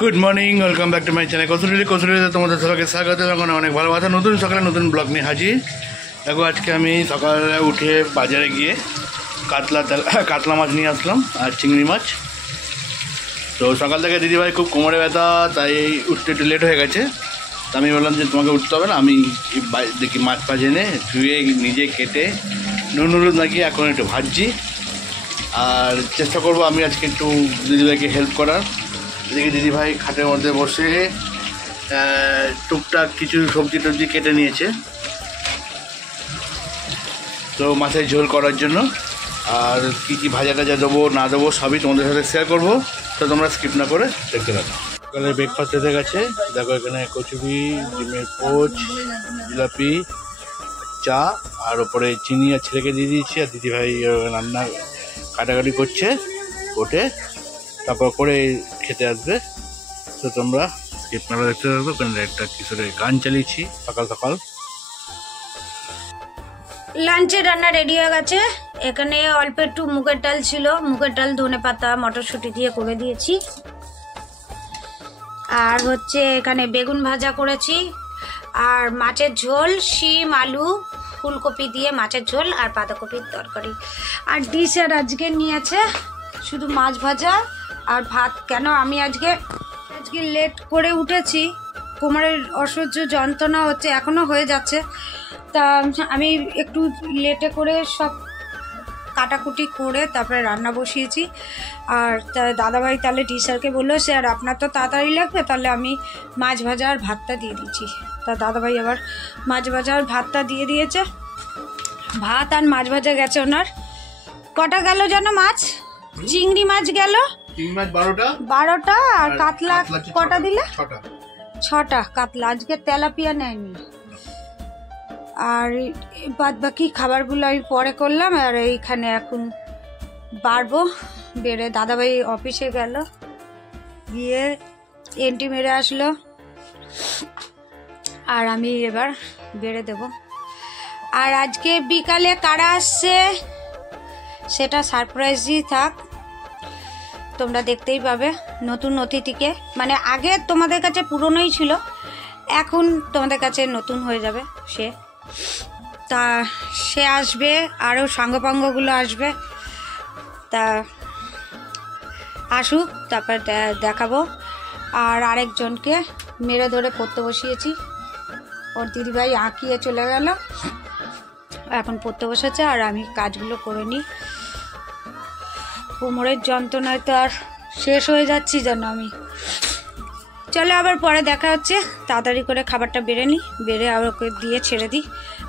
Good morning, welcome back to my channel কসুরিতে তোমাদের সবাইকে স্বাগত। এখন অনেক ভালোবাসা, নতুন সকালে নতুন ব্লগ নিয়ে হাজির। দেখো আজকে আমি সকালে উঠে বাজারে গিয়ে কাতলা মাছ নিয়ে আসলাম আর চিংড়ি মাছ। তো সকাল থেকে দিদিভাই খুব কোমরে ব্যথা, তাই উঠতে একটু লেট হয়ে গেছে। তো আমি বললাম যে তোমাকে উঠতে হবে না, আমি দেখি মাছ ফাছ এনে ধুয়ে নিজে কেটে নুন হলুদ লাগিয়ে এখন একটু ভাজছি। আর চেষ্টা করবো আমি আজকে একটু দিদিভাইকে হেল্প করার। এদিকে দিদিভাই খাটের মধ্যে বসে টুকটাক কিছু সবজি টবজি কেটে নিয়েছে তো মাছের ঝোল করার জন্য। আর কী কী ভাজা টাজা দেবো না দেবো সবই তোমাদের সাথে শেয়ার করবো, তো তোমরা স্কিপ না করে দেখতে থাকো। সকালে ব্রেকফাস্ট এসে গেছে, দেখো এখানে কচুরি, ডিমের পোচ, জিলাপি, চা, আর ওপরে চিনি আর ছেলেকে দিয়ে দিয়েছি। আর দিদিভাই রান্না কাটাকাটি করছে, ওঠে তারপর করে খেতে আসবে। তো তোমরা স্কিপ না দেখতে থাকো, কারণ একটা কিশোরে গান চালিয়েছি সকাল সকাল। লাঞ্চের রান্না রেডি হয়ে গেছে। এখানে অল্প একটু মুগের ডাল ছিল, মুগের ডাল ধনে পাতা মটরশুঁটি দিয়ে করে দিয়েছি। আর হচ্ছে এখানে বেগুন ভাজা করেছি, আর মাছের ঝোল, শিম আলু ফুলকপি দিয়ে মাছের ঝোল, আর বাঁধাকপির তরকারি। আর ডিশের আজকে নিয়েছে শুধু মাছ ভাজা আর ভাত। কেন আমি আজকে লেট করে উঠেছি, কোমরের অসহ্য যন্ত্রণা হচ্ছে, এখনও হয়ে যাচ্ছে। তা আমি একটু লেটে করে সব কাটাকুটি করে তারপরে রান্না বসিয়েছি। আর দাদাভাই তাহলে টিচারকে বললো, স্যার আপনার তো তাড়াতাড়ি লাগবে, তাহলে আমি মাছ ভাজা আর ভাতটা দিয়ে দিচ্ছি। তা দাদাভাই আবার মাছ ভাজা আর ভাতটা দিয়ে দিয়েছে। ভাত আর মাছ ভাজা গেছে ওনার। কটা গেল যেন মাছ? চিংড়ি মাছ গেল 12টা। আর কাতলা কটা দিলে? 6টা কাতলা। আজকে তেলাপিয়া নেয়নি। আর বাদ বাকি খাবারগুলো আমি পরে করলাম। আর এইখানে এখন বাড়বো, বেড়ে দাদাভাই অফিসে গেল, গিয়ে এন্ট্রি মেরে আসলো, আর আমি এবার বেড়ে দেব। আর আজকে বিকালে কারা আসছে সেটা সারপ্রাইজই থাক, তোমরা দেখতেই পাবে নতুন অতিথিকে। মানে আগে তোমাদের কাছে পুরনোই ছিল, এখন তোমাদের কাছে নতুন হয়ে যাবে সে। তা সে আসবে, আরও সাঙ্গপাঙ্গগুলো আসবে। তা আসুক, তারপর দেখাবো। আর আরেকজনকে মেরে ধরে পড়তে বসিয়েছি, ওর দিদিভাই আঁকিয়ে চলে গেল, এখন পড়তে বসেছে। আর আমি কাজগুলো করে নিই, কোমরের যন্ত্রণায় তো আর শেষ হয়ে যাচ্ছি যেন আমি। চলো আবার পরে দেখা হচ্ছে। তাড়াতাড়ি করে খাবারটা বেড়ে নিই, বেড়ে আবার ওকে দিয়ে ছেড়ে দিই।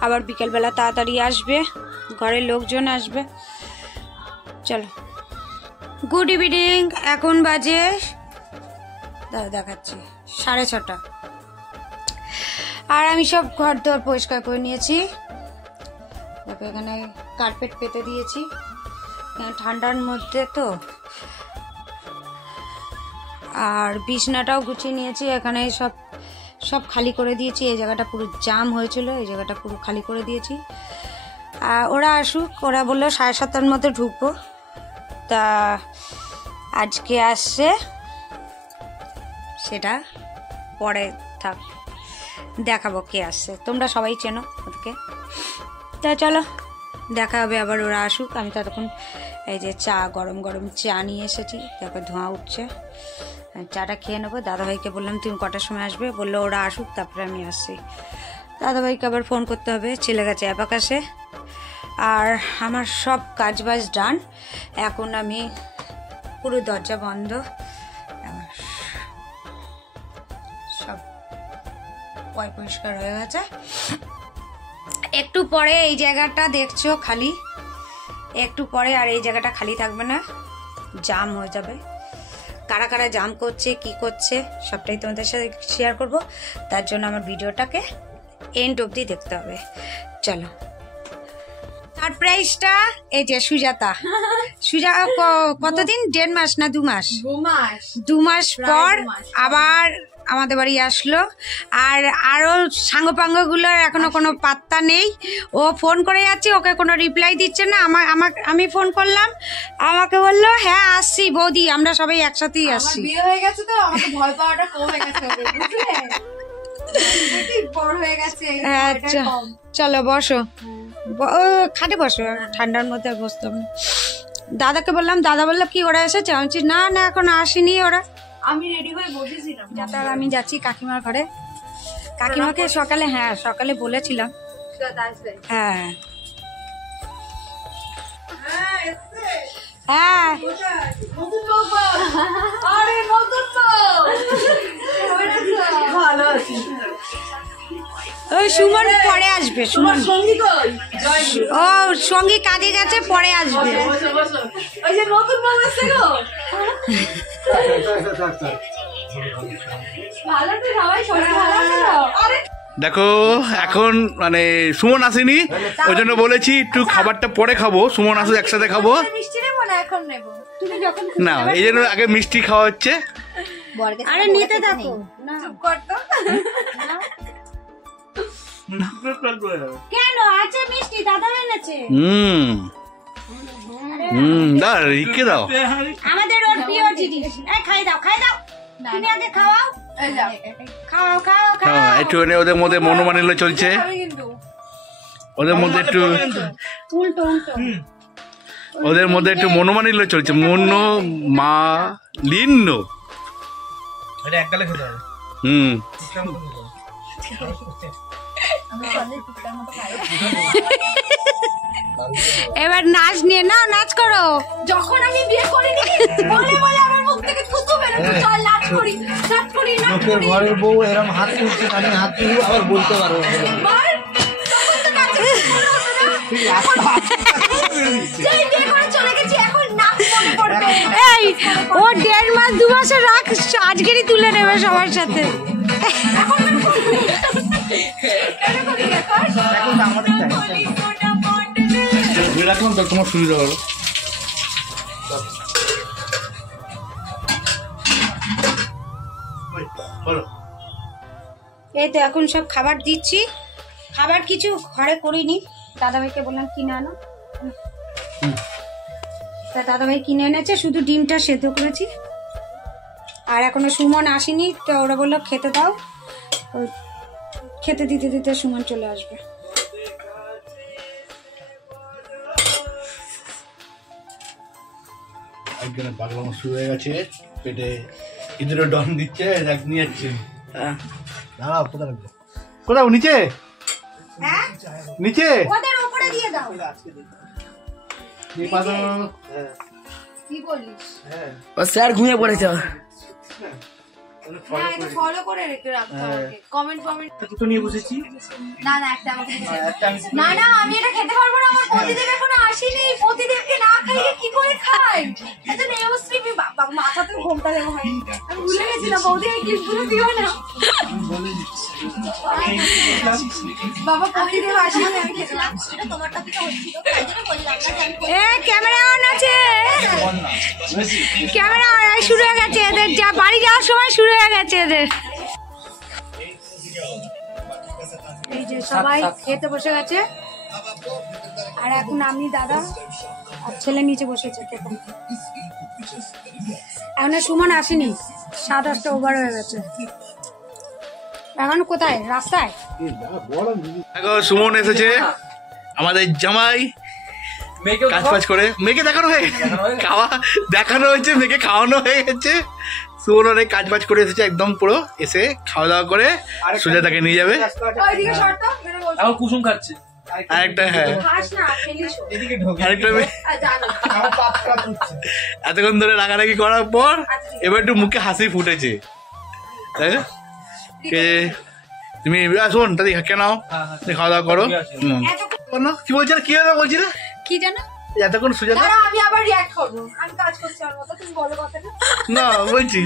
আবার বিকেলবেলা তাড়াতাড়ি আসবে, ঘরের লোকজন আসবে। চলো, গুড ইভিনিং। এখন বাজে দেখাচ্ছি 6:30। আর আমি সব ঘর দর পরিষ্কার করে নিয়েছি। দেখো এখানে কার্পেট পেতে দিয়েছি, ঠান্ডার মধ্যে তো। আর বিছনাটাও গুছিয়ে নিয়েছি, এখানে সব খালি করে দিয়েছি। এই জায়গাটা পুরো জাম হয়েছিল, এই জায়গাটা পুরো খালি করে দিয়েছি। আর ওরা আসুক, ওরা বললো 7:30টার মধ্যে ঢুকবো। তা আজকে আসছে, সেটা পরে থাক, দেখাবো কে আসছে। তোমরা সবাই চেনো ওদেরকে। তা চলো দেখা হবে আবার, ওরা আসুক। আমি ততক্ষণ এই যে চা, গরম গরম চা নিয়ে এসেছি, তারপর ধোঁয়া উঠছে, চাটা খেয়ে নেবো। দাদাভাইকে বললাম তুমি কটার সময় আসবে, বললো ওরা আসুক তারপরে আমি আসছি। দাদাভাইকে আবার ফোন করতে হবে, চলে গেছে অ্যাবাকাসে। আর আমার সব কাজবাজ ডান। এখন আমি পুরো দরজা বন্ধ, সব পরিষ্কার হয়ে গেছে। একটু পরে এই জায়গাটা দেখছো খালি, একটু পরে আর এই জায়গাটা খালি থাকবে না, জাম হয়ে যাবে। কারা কারা জাম করছে, কি করছে, সবটাই তোমাদের সাথে শেয়ার করব। তার জন্য আমার ভিডিওটাকে এন্ড অবধি দেখতে হবে। চলো, সারপ্রাইজটা এই যে সুজাতা কতদিন? 1.5 মাস না 2 মাস? 2 মাস পর আবার আমাদের বাড়ি আসলো। আর আরও সাঙ্গপাঙ্গগুলোর এখনো কোনো পাত্তা নেই। ও ফোন করে যাচ্ছে, ওকে কোনো রিপ্লাই দিচ্ছে না। আমি ফোন করলাম, আমাকে বললো হ্যাঁ আসছি বৌদি, আমরা সবাই একসাথেই আসছি। বিয়ে হয়ে গেছে তো আমাকে ভয় পাওয়াটা কমে গেছে, বুঝলে? বড় হয়ে গেছে, আচ্ছা চলো বসো, খাটে বসো, ঠান্ডার মধ্যে বসতাম না। দাদাকে বললাম, দাদা বললো কি ওরা এসেছে? আমি বলছি না না এখন আসেনি ওরা। আমি রেডি হয়ে বসেছিলাম, তার আমি যাচ্ছি কাকিমার ঘরে। কাকিমাকে সকালে বলেছিলাম। হ্যাঁ হ্যাঁ ওই সুমন পরে আসবে, সুমন ও সঙ্গী কাজে গেছে, পরে আসবে। দেখো এখন মানে সুমন আসেনি, ওই জন্য বলেছি একটু খাবারটা পরে খাবো, সুমন আসুক একসাথে খাবো। না এই জন্য আগে মিষ্টি খাওয়া হচ্ছে। আরে নিতে থাকো, কেন আছে মিষ্টি, দাদা এনেছে। দাও রিকে দাও, আমাদের ওর প্রিয় জিনিস। খাই দাও তুমি আগে খাওয়াও, খাও। একটু ওদের মধ্যে মনোমালিন্য চলছে, ওদের মধ্যে একটু মনোমালিন্য চলছে। মনোমালিন্য এবার নাচ নিয়ে নাও, নাচ করো। যখন আমি বিয়ে করিনি বলে আমার মুখ থেকে থুতু বেরোতো, চল নাচ করি। লোকের ঘরের বউ এরকম হাত তুলছে, আমি হাত তুলি আবার বলতে পারবো এই ও 1.5 মাস 2 মাসের রাখ, আজকেরই তুলে নেবে সবার সাথে। রাখলাম তো তোমার সুবিধা হলো। এই তো এখন সব খাবার দিচ্ছি। খাবার কিছু ঘরে করিনি, দাদাভাইকে বললাম কিনে আনো, তা দাদাভাই কিনে এনেছে। শুধু ডিমটা সেদ্ধ করেছি, আর এখনো সুমন আসেনি, তো ওরা বললো খেতে দাও। ওই খেতে দিতে দিতে সুমন চলে আসবে। একজনের পাগলা মাছ শুরু হয়ে গেছে, পেটে ইঁদুরে ডন দিচ্ছে, নিয়ে যাচ্ছে। দাঁড়াও, কোথায় রাখবো? কোথাও নিচে হ্যাঁ নিচে ওদের উপরে দিয়ে দাও। কি বলিস? ও স্যার ঘুমিয়ে পড়েছে। না এটা ফলো করে রেখে রাখতে হবে, কমেন্ট দুটো নিয়ে বসেছি। না একটা আমাকে না আমি এটা খেতে পারবো না, আমার প্রতিদেব এখনো আসেনি। প্রতিদেবকে না খাইয়ে কি করে খাই? এত নেওস্ত্রী, বাবা মাথাতে ঘোমটা দেবো হয়। আমি ভুলে গেছিলাম বৌদি এই গিফটগুলো দিও না। বাবা প্রতিদেব আসেনি, আমি খেতে না, এটা তোমার টপিকে হচ্ছিল, তাই জন্য বললাম না। ক্যামেরা অন আছে, ক্যামেরা শুরু হয়ে গেছে এদের, যা বাড়ি যাওয়ার সময় শুরু হয়ে গেছে এদের। এই যে সবাই খেতে বসে গেছে, আর এখন আমি, দাদা আর ছেলে নিচে বসেছে খেতে। এখন সুমন আসেনি, 7-8টা ওভার হয়ে গেছে। এখন কোথায়? রাস্তায়। দেখো সুমন এসেছে, আমাদের জামাই কাজ ফাজ করে। মেয়েকে দেখানো হয়ে খাওয়া দেখানো হয়েছে, মেয়েকে খাওয়ানো হয়ে গেছে। সুমন অনেক কাজ বাজ করে এসেছে, একদম পুরো এসে খাওয়া দাওয়া করে সোজা তাকে নিয়ে যাবে। কুসুম খাচ্ছে আরেকটা, হ্যাঁ আরেকটা মেয়ে এতক্ষণ ধরে রাগারাগি করার পর এবার একটু মুখে হাসি ফুটেছে। তাই না? তুমি শোন দাদি কেন খাওয়া দাওয়া করো। কি বলছি না, কি বলছি না, কি জানো এতক্ষণ সুজাতা, আমি আবার রিঅ্যাক্ট করবো, আমি কাজ করছি আমার মতো, তুমি বলো কথাটা। না বলছি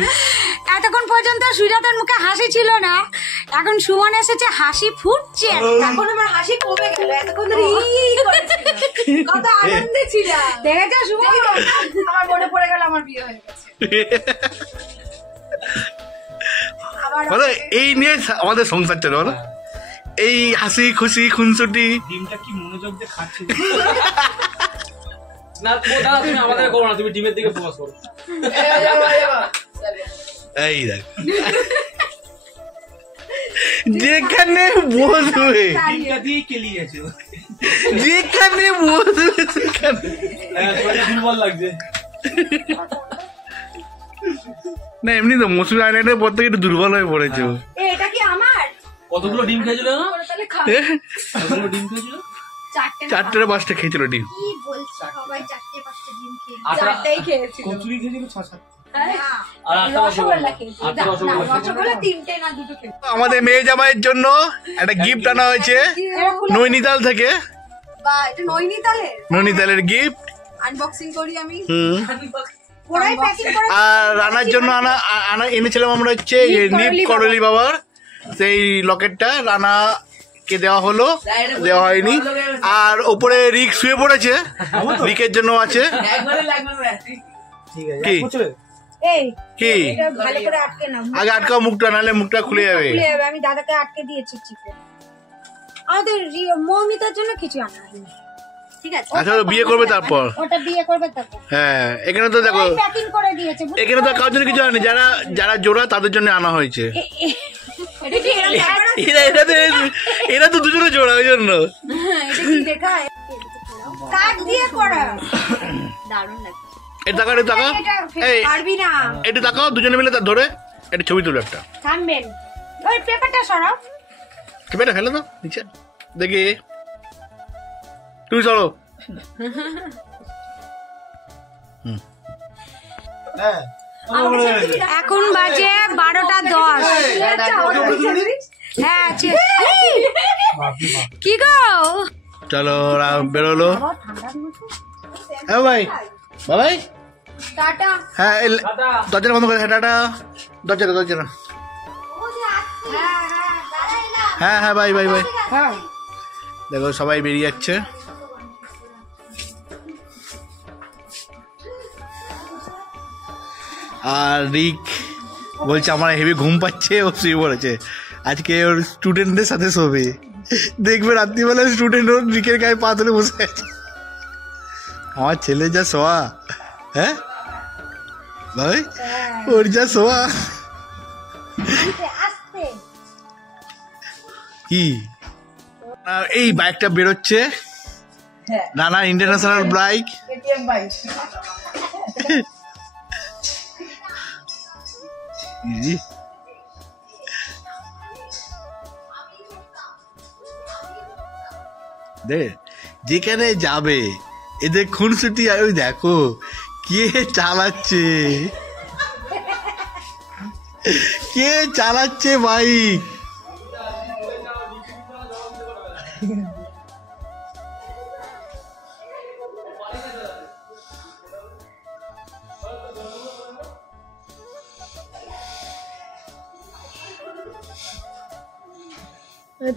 এতক্ষণ পর্যন্ত সুজাতার মুখে হাসি ছিল না, এখন সুমন এসেছে, হাসি ফুটছে। এখন আমার হাসি কমে গেল, এতক্ষণ ধরে কত আনন্দে ছিলাম। দেখেছো সুমন? আমার মনে পড়ে গেল আমার বিয়ে হয়ে গেছে। আবার বলো এই নিয়ে আমাদের সংসার চলে বলো, এই হাসি খুশি খুনসুটি। ডিমটা কি মনোযোগ দিয়ে খাচ্ছে না দাদা, তুমি আমাদের করো না, তুমি ডিমের দিকে ফোকাস করো। এই দেখ যেখানে বসবে, ডিমটা দিয়ে কেলিয়ে গেছে, যেখানে বসবে সেখানে দুর্বল লাগছে। না এমনি তো মসুর আইল্যান্ডের পর থেকে একটু দুর্বল হয়ে পড়েছে ও। এটা কি আমার? কতগুলো ডিম খেয়েছিল না? তাহলে খা। কতগুলো ডিম খেয়েছিল? 4টে 4টে 5টে খেয়েছিল ডিম। কি বলছো? সবাই 4টে 5টে ডিম খেয়ে আটা- 4টেই খেয়েছিল। কচুরি খেয়েছিল 6-7। হ্যাঁ। আর 8টা রসগোল্লা খেয়েছিল। আটটা না, রসগোল্লা। রসগোল্লা 3টে না 2টো খেয়েছিল। আমাদের মেয়ে জামাইয়ের জন্য একটা গিফট আনা হয়েছে নৈনিতাল থেকে, বা এটা নৈনিতালের নৈনিতালের গিফট। আনবক্সিং করি আমি। হুম। পুরাই প্যাকিং করে আর রানার জন্য আনা এনেছিলাম আমরা হচ্ছে নিপ করলি বাবার সেই লকেটটা, রানাকে দেওয়া হলো, দেওয়া হয়নি। আর ওপরে রিক শুয়ে পড়েছে, রিকের জন্য আছে। ঠিক আছে কি? বুঝলে? এই কি এটা ভালো করে আটকে নাও, আগে আটকাও মুখটা, নাহলে মুখটা খুলে যাবে। খুলে যাবে। আমি দাদাকে আটকে দিয়েছি চিপে। আমাদের মৌমিতার জন্য কিছু আনা হয়নি। ঠিক আছে। আচ্ছা তো বিয়ে করবে তারপর। ওটা বিয়ে করবে তারপর। হ্যাঁ এখানে তো দেখো, প্যাকিং করে দিয়েছে। এখানে তো কারোর জন্য কিছু হয়নি, যারা যারা জোড়া তাদের জন্য আনা হয়েছে। এটা কি এরকম ব্যাপার? এরা তো দুজনে জোড়া, ওই জন্য। এটা কি দেখা? কাঠ দিয়ে করা। দারুণ লাগছে। এটা টাকা, এটা টাকা, এই পারবি না। একটু তাকাও দুজনে মিলে, তার ধরে একটা ছবি তুলো একটা। থামবেন। ওই পেপারটা সরাও। পেপারটা ফেলে দাও নিচে, দেখি তুমি চলো। হ্যাঁ এখন বাজে 12:10। হ্যাঁ কি গো? চলো ওরা বেরোলো। হ্যাঁ ভাই, বাবাই, টাটা। হ্যাঁ দরজাটা বন্ধ করে, হ্যাঁ টাটা, দরজাটা। হ্যাঁ হ্যাঁ দাদা এলা। হ্যাঁ হ্যাঁ বাই বাই বাই। হ্যাঁ দেখো সবাই বেরিয়ে যাচ্ছে। আর রিক বলছে আমার হেভি ঘুম পাচ্ছে, ও শুয়ে পড়েছে। আজকে ওর স্টুডেন্টদের সাথে শোবে, দেখবে রাত্রিবেলা স্টুডেন্ট ওর রিকের গায়ে পা তুলে বসে আছে। আমার ছেলে যা শোয়া, হ্যাঁ ভাই, ওর যা শোয়া। আস্তে। কি এই বাইকটা বেরোচ্ছে, নানা ইন্টারন্যাশনাল বাইক। যেখানে যাবে এদের খুনসুটি, ওই দেখো কে চালাচ্ছে, কে চালাচ্ছে বাইক।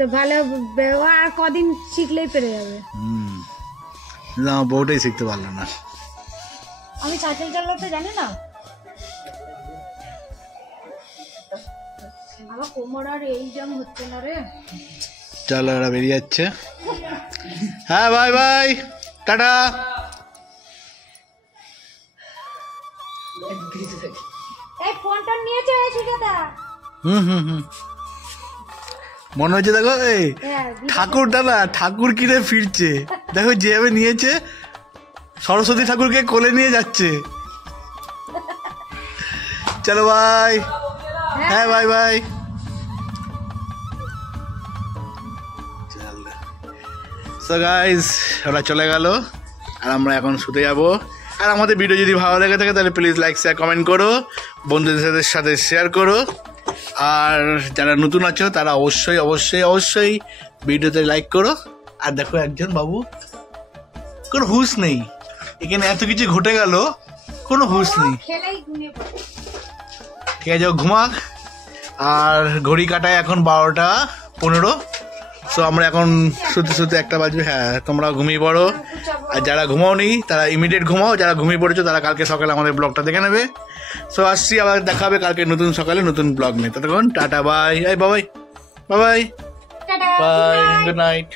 তো ভালো ব্যবহার কদিন শিখলেই পেরে যাবে। না বউটাই শিখতে পারলো না। আমি সাইকেল চালাতে জানি না। আমার কোমর আর এই জাম হচ্ছে না রে। চলো ওরা বেরিয়ে যাচ্ছে। হ্যাঁ বাই বাই, টাটা। এই ফোনটা নিয়েছে শিখাতা। হুম মনে হচ্ছে দেখো এই ঠাকুরটা না, ঠাকুর কিনে ফিরছে, দেখো যেভাবে নিয়েছে, সরস্বতী ঠাকুরকে কোলে নিয়ে যাচ্ছে। চলো বাই। হ্যাঁ বাই বাই। সো গাইস ওরা চলে গেল, আর আমরা এখন শুতে যাব। আর আমাদের ভিডিও যদি ভালো লেগে থাকে তাহলে প্লিজ লাইক শেয়ার কমেন্ট করো, বন্ধুদের সাথে শেয়ার করো। আর যারা নতুন আছো তারা অবশ্যই অবশ্যই অবশ্যই ভিডিওতে লাইক করো। আর দেখো একজন বাবু, কোনো হুঁশ নেই, এখানে এত কিছু ঘটে গেল, কোনো হুঁশ নেই। খেলেই ঘুমিয়ে পড়ে। ঠিক আছে ঘুমাক। আর ঘড়ি কাটায় এখন 12:15। সো আমরা এখন শুতে শুতে 1টা বাজবে। হ্যাঁ, তোমরা ঘুমিয়ে পড়ো, আর যারা ঘুমাওনি তারা ইমিডিয়েট ঘুমাও, যারা ঘুমিয়ে পড়েছো তারা কালকে সকালে আমাদের ব্লগটা দেখে নেবে। সো আসছি, আবার দেখা হবে কালকে নতুন সকালে নতুন ব্লগ নিয়ে। ততক্ষণ tata, bye, bye bye, bye, tata, bye, good night. Good night.